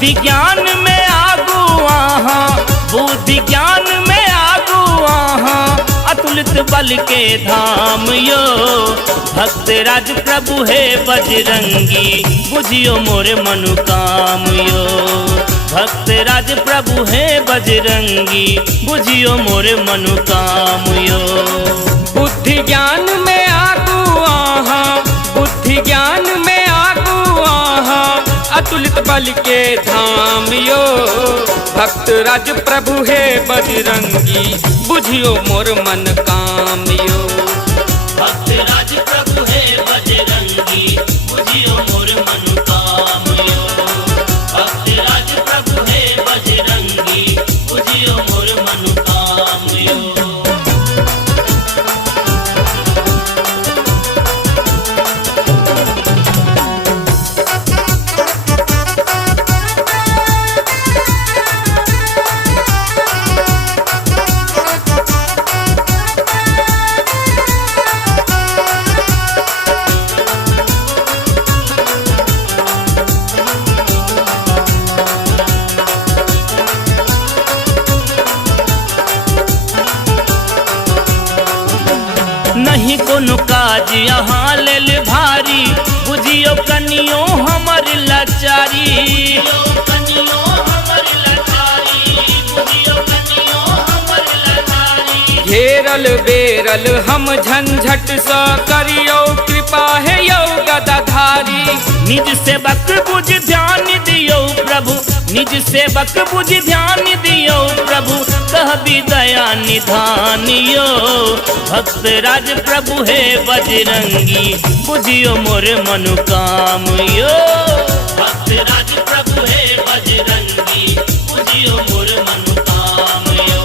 बुद्धि ज्ञान में आगू आहा, बुद्धि ज्ञान में आगू आहा, अतुलित बल के धाम यो। भक्त राज प्रभु है बजरंगी, बुझियो मोर मनुकाम यो। भक्त राज प्रभु है बजरंगी, बुझियो मोर मनुकाम यो। बुद्धि ज्ञान में आगू आहा, बुद्धि ज्ञान में आगू आहा, अतुलित बल के धाम यो। भक्त राज प्रभु है बजरंगी, बुझियो मोर मन काम यो। भक्त राज प्रभु है बजरंगी, बुझियो मोर मनुकाम यो। भक्त राज प्रभु है बजरंगी, बुझियो मोर मनुकाम यो। नहीं कोनो काज यहाँ लेल भारी, बुझियो कनियो हमर लाचारी। घेरल बेरल हम झंझट सा करियो, कृपा है यो गदाधारी। निज सेवक बुझ ध्यान दियो प्रभु, निज सेवक बुझ ध्यान दियो प्रभु, कहबी दया निधान यो। भक्त राज प्रभु है बजरंगी, बुझियो मोर मनुकाम यो। भक्त राज प्रभु है बजरंगी, बुझियो मोर मनुकाम यो।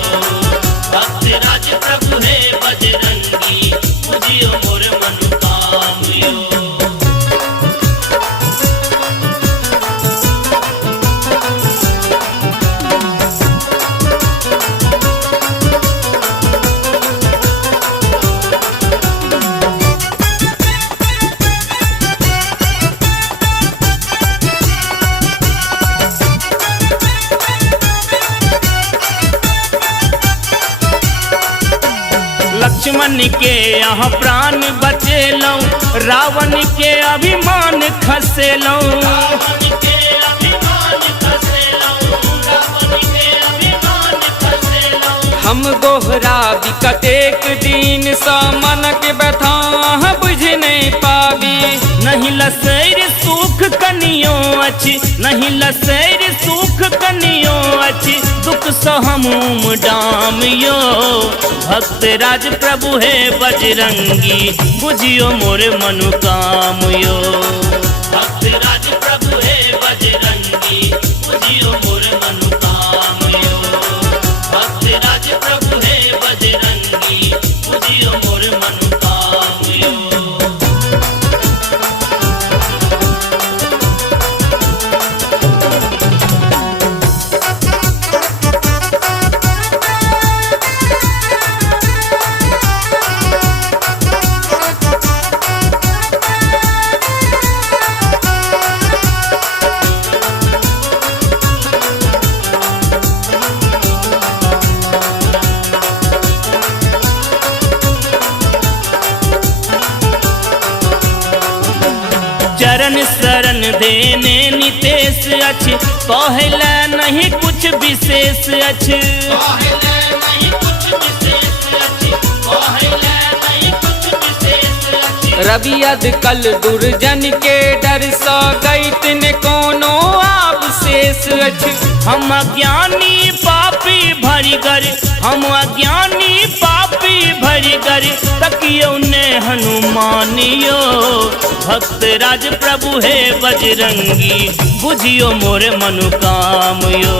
भक्त राज प्रभु है बजरंगी, बुझियो मोर मनुकाम यो। लक्ष्मण के यहाँ प्राण बचेलौं, रावण के अभिमान खसेलौं। हम गोहरा कतेक दिन सा मनक व्यथा बुझ नहीं पाबी। नहीं लसैर सुख कनियो अछि, नहीं लसैर सुख कनियो अछि, दुख सहमुम डाम यो। भक्त राज प्रभु है बजरंगी, बुझियो मोर मनुकाम यो। भक्त राज प्रभु है बजरंगी, बुझियो मोर मनुकाम यो। भक्त राज प्रभु है बजरंगी, बुझियो मोर मनुकाम यो। चरण शरण देने नितेश अछि, कहला नहीं कुछ विशेष अछि। रवि अध कल दुर्जन के डर सा गईत ने कोनो आवशेष अछि। हम अज्ञानी पापी भरिगर, हम अज्ञानी पापी भरिगर, तकियो ने हनुमान यो। भक्त राज प्रभु है बजरंगी, बुझियो मोर मनुकाम यो।